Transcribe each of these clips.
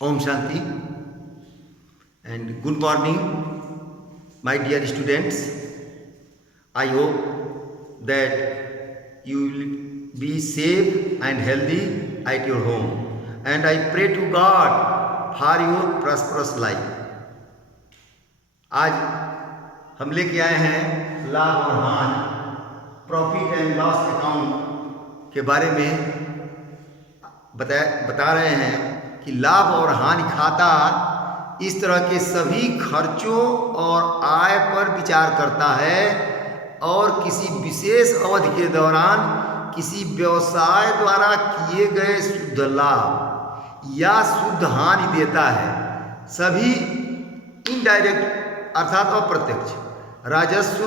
Om Shanti and good morning, my dear students. I hope that you will be safe and healthy at your home, and I pray to God for your prosperous life. आज हम लेके आए हैं लाभ और हानि, profit and loss account के बारे में बता रहे हैं कि लाभ और हानि खाता इस तरह के सभी खर्चों और आय पर विचार करता है और किसी विशेष अवधि के दौरान किसी व्यवसाय द्वारा किए गए शुद्ध लाभ या शुद्ध हानि देता है। सभी इनडायरेक्ट अर्थात अप्रत्यक्ष राजस्व,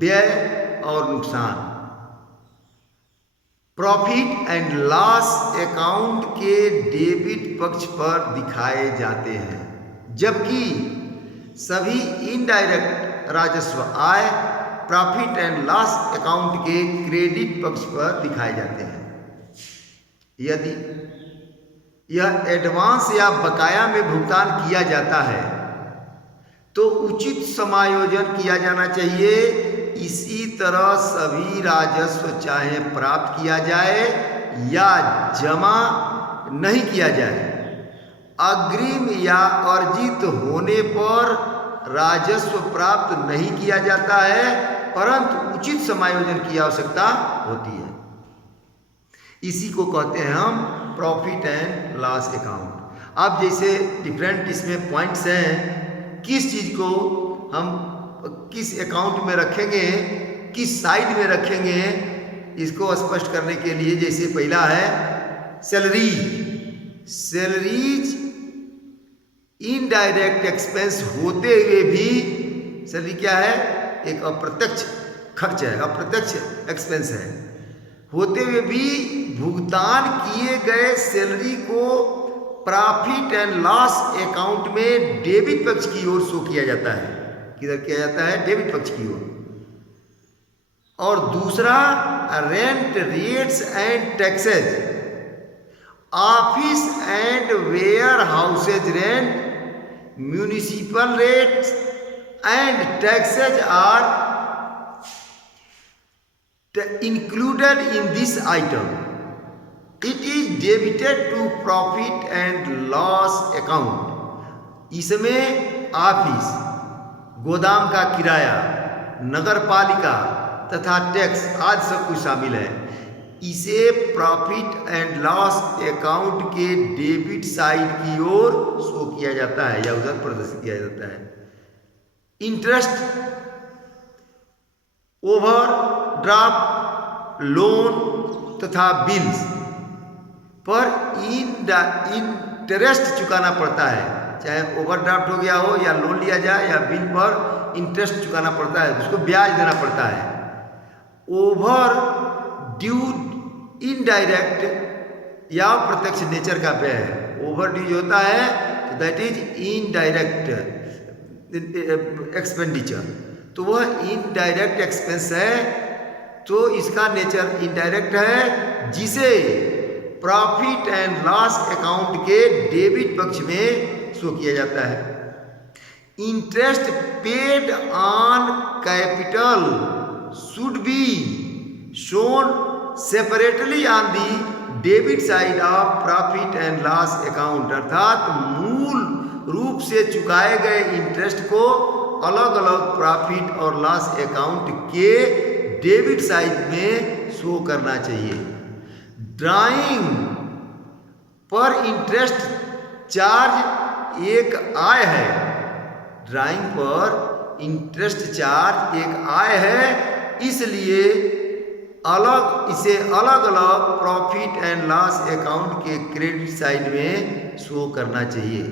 व्यय और नुकसान प्रॉफिट एंड लॉस अकाउंट के डेबिट पक्ष पर दिखाए जाते हैं, जबकि सभी इनडायरेक्ट राजस्व आय प्रॉफिट एंड लॉस अकाउंट के क्रेडिट पक्ष पर दिखाए जाते हैं। यदि यह एडवांस या बकाया में भुगतान किया जाता है तो उचित समायोजन किया जाना चाहिए। इसी तरह सभी राजस्व चाहे प्राप्त किया जाए या जमा नहीं किया जाए, अग्रिम या अर्जित होने पर राजस्व प्राप्त नहीं किया जाता है, परंतु उचित समायोजन की आवश्यकता होती है। इसी को कहते हैं हम प्रॉफिट एंड लॉस अकाउंट। अब जैसे डिफरेंट इसमें पॉइंट्स हैं, किस चीज़ को हम किस अकाउंट में रखेंगे, किस साइड में रखेंगे, इसको स्पष्ट करने के लिए जैसे पहला है सैलरीज। सैलरीज इनडायरेक्ट एक्सपेंस होते हुए भी, सैलरी क्या है? एक अप्रत्यक्ष खर्च है, अप्रत्यक्ष एक्सपेंस है। होते हुए भी भुगतान किए गए सैलरी को प्रॉफिट एंड लॉस अकाउंट में डेबिट पक्ष की ओर शो किया जाता है। किधर किया जाता है? डेबिट पक्ष की ओर। और दूसरा rent, rates and taxes. Office and warehouses rent, municipal rates and taxes are included in this item. It is debited to profit and loss account. इसमें ऑफिस, गोदाम का किराया, नगर पालिका तथा टैक्स आदि सब कुछ शामिल है। इसे प्रॉफिट एंड लॉस अकाउंट के डेबिट साइड की ओर शो किया जाता है या उधर प्रदर्शित किया जाता है। इंटरेस्ट, ओवरड्राफ्ट, लोन तथा बिल्स पर इंटरेस्ट चुकाना पड़ता है। चाहे ओवरड्राफ्ट हो गया हो या लोन लिया जाए या बिल पर इंटरेस्ट चुकाना पड़ता है, उसको ब्याज देना पड़ता है। ओवर ड्यू इनडायरेक्ट या प्रत्यक्ष नेचर का व्यय है। ओवर ड्यू होता है तो दैट इज इनडायरेक्ट एक्सपेंडिचर, तो वह इनडायरेक्ट एक्सपेंस है, तो इसका नेचर इनडायरेक्ट है, जिसे प्रॉफिट एंड लॉस अकाउंट के डेबिट पक्ष में शो किया जाता है। Interest paid on capital should be shown separately on the debit side of profit and loss account. अर्थात मूल रूप से चुकाए गए इंटरेस्ट को अलग अलग प्रॉफिट और लॉस अकाउंट के डेबिट साइड में शो करना चाहिए। ड्राइंग पर इंटरेस्ट चार्ज एक आय है। ड्राइंग पर इंटरेस्ट चार्ज एक आय है, इसलिए इसे अलग अलग प्रॉफिट एंड लॉस अकाउंट के क्रेडिट साइड में शो करना चाहिए।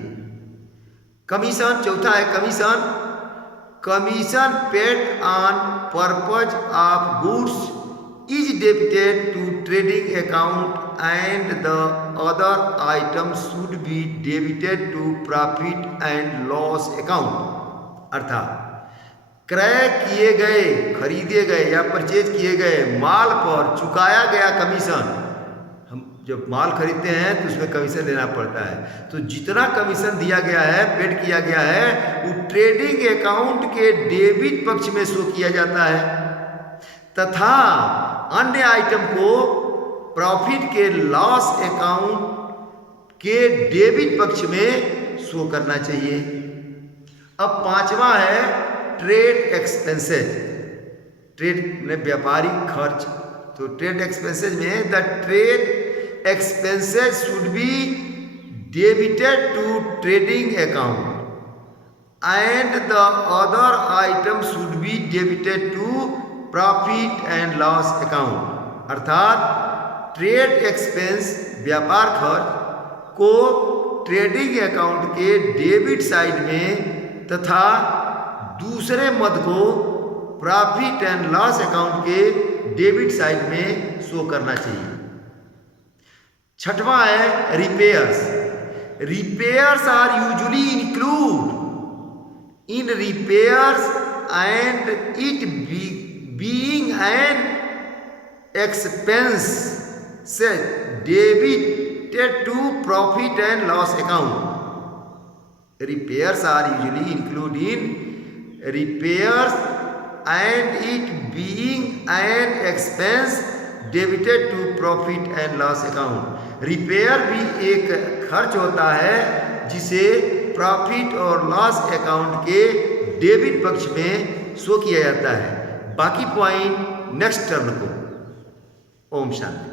कमीशन, चौथा है commission. Commission paid on purpose of goods is debited to trading account and the other items should be debited to profit and loss account। अर्थात क्रय किए गए, खरीदे गए या परचेज किए गए माल पर चुकाया गया कमीशन, हम जब माल खरीदते हैं तो उसमें कमीशन देना पड़ता है। तो जितना कमीशन दिया गया है, पेड किया गया है, वो ट्रेडिंग अकाउंट के डेबिट पक्ष में शो किया जाता है तथा अन्य आइटम को प्रॉफिट के लॉस अकाउंट के डेबिट पक्ष में शो करना चाहिए। अब पांचवा है ट्रेड एक्सपेंसेज, ट्रेड में व्यापारिक खर्च। तो ट्रेड एक्सपेंसेज में the trade expenses should be debited to trading account and the other items should be debited to profit and loss account। अर्थात ट्रेड एक्सपेंस व्यापार खर्च को ट्रेडिंग अकाउंट के डेबिट साइड में तथा दूसरे मद को प्रॉफिट एंड लॉस अकाउंट के डेबिट साइड में शो करना चाहिए। छठवां है repairs. Repairs are usually include in repairs and it being an expense से debited to profit and loss account. Repairs are usually include in repairs and it being an expense debited to profit and loss account. Repair भी एक खर्च होता है जिसे profit और loss account के debit पक्ष में शो किया जाता है। बाकी पॉइंट नेक्स्ट टर्न को। ओम शांति।